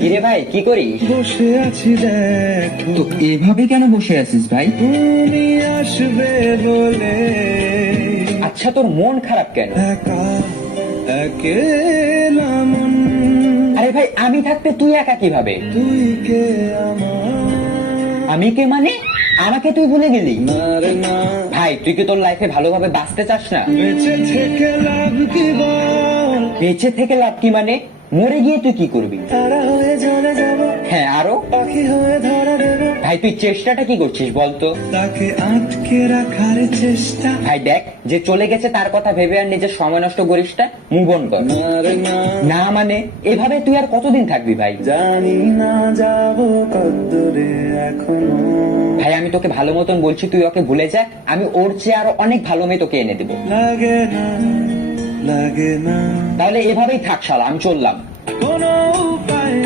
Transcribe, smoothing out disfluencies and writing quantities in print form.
কিরে ভাই, কি করিস? বসে আছি দেখো, তো এভাবে কেন বসে আছিস ভাই? তুমি আসবে বলে আচ্ছা, তোর মন খারাপ কেন? একা একেলা মন, আরে ভাই, আমি থাকতে তুই একা কিভাবে? তুই কে আমার আমি কে মানে? আমাকে তুই ভুলে গেলি? আর না, ভাই, তুই কি তোর লাইফে ভালোভাবে বাঁচতে চাস না? বেঁচে থেকে লাভ কি বল, বেঁচে থেকে লাভ কি মানে? মরে গিয়ে তুই কি করবি? তারা হয়ে চলে যাব, হ্যাঁ, আরো? পাখি হয়ে ধরা দেব, ভাই, তুই চেষ্টাটা কি করছিস বলতো? তাকে আটকে রাখার চেষ্টা, ভাই দেখ, যে চলে গেছে তার কথা ভেবে আর নিজের সময় নষ্ট করিস না, মুভ অন কর। আর না, না মানে, এভাবে তুই আর কতদিন থাকবি ভাই? জানি না যাব কতদূরে এখনো, ভাই, আমি তোকে ভালো মতন বলছি, তুই ওকে ভুলে যা। আমি ওর চেয়ে আরো অনেক ভালো মেয়ে তোকে এনে দেবো। লাগে না, লাগে না তাহলে এভাবেই থাক শালা, আমি চললাম। কোনো উপায়